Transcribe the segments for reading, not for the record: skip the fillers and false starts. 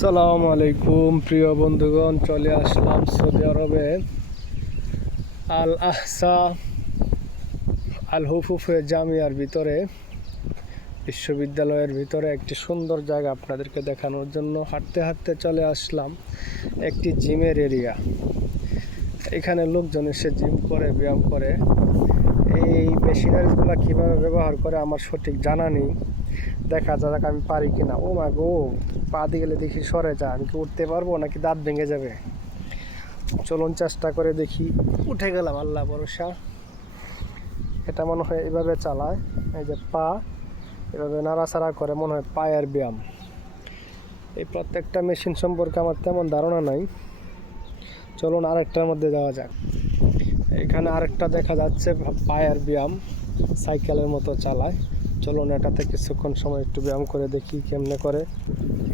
আসসালামু আলাইকুম প্রিয় বন্ধুগণ, চলে আসলাম সৌদি আরবে আল আহসা আল হুফুফে জামিয়ার ভিতরে, বিশ্ববিদ্যালয়ের ভিতরে একটি সুন্দর জায়গা আপনাদেরকে দেখানোর জন্য হাঁটতে হাঁটতে চলে আসলাম একটি জিমের এরিয়া। এখানে লোকজন এসে জিম করে, ব্যায়াম করে। এই মেশিনারিজগুলো কীভাবে ব্যবহার করে আমার সঠিক জানা নেই, দেখা যাক আমি পারি কিনা। ও মা গো, পা দিয়ে গেলে দেখি সরে যায়, আমি কি উঠতে পারবো নাকি দাঁত ভেঙে যাবে? চলুন চেষ্টা করে দেখি। উঠে গেলাম, আল্লাহ ভরসা। এটা মনে হয় এভাবে চালায়, এই যে পা এভাবে নাড়াচাড়া করে, মনে হয় পায়ের ব্যায়াম। এই প্রত্যেকটা মেশিন সম্পর্কে আমার তেমন ধারণা নাই। চলুন আরেকটার মধ্যে যাওয়া যাক। এখানে আরেকটা দেখা যাচ্ছে পায়ের ব্যায়াম, সাইকেলের মতো চালায়। চলুন এটাতে কিছুক্ষণ সময় একটু ব্যায়াম করে দেখি কেমনে করে।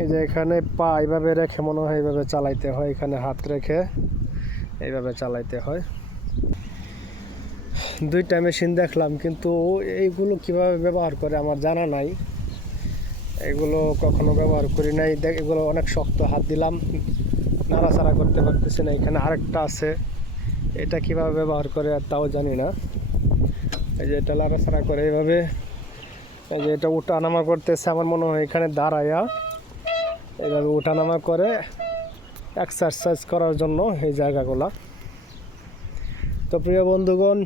এই যে এখানে পা এইভাবে রেখে মনে হয় এইভাবে চালাইতে হয়, এখানে হাত রেখে এইভাবে চালাইতে হয়। দুইটা মেশিন দেখলাম, কিন্তু এইগুলো কিভাবে ব্যবহার করে আমার জানা নাই। এগুলো কখনো ব্যবহার করি নাই। এগুলো অনেক শক্ত, হাত দিলাম নাড়াচাড়া করতে পারতেছি না। এখানে আরেকটা আছে, এটা কিভাবে ব্যবহার করে আর তাও জানি না। এই যে এটা নাড়াচাড়া করে এইভাবে, এই যে এটা উঠানামা করতেছে। আমার মনে হয় এখানে দাঁড়ায়া এইভাবে উঠানামা করে এক্সারসাইজ করার জন্য এই জায়গাগুলা। তো প্রিয় বন্ধুগণ,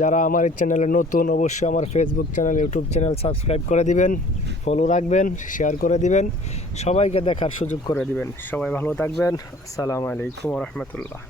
যারা আমার এই চ্যানেলে নতুন, অবশ্যই আমার Facebook channel, YouTube channel subscribe করে দিবেন, ফলো রাখবেন, শেয়ার করে দিবেন, সবাইকে দেখার সুযোগ করে দিবেন। সবাই ভালো থাকবেন। আসসালামু আলাইকুম ওয়া রাহমাতুল্লাহ।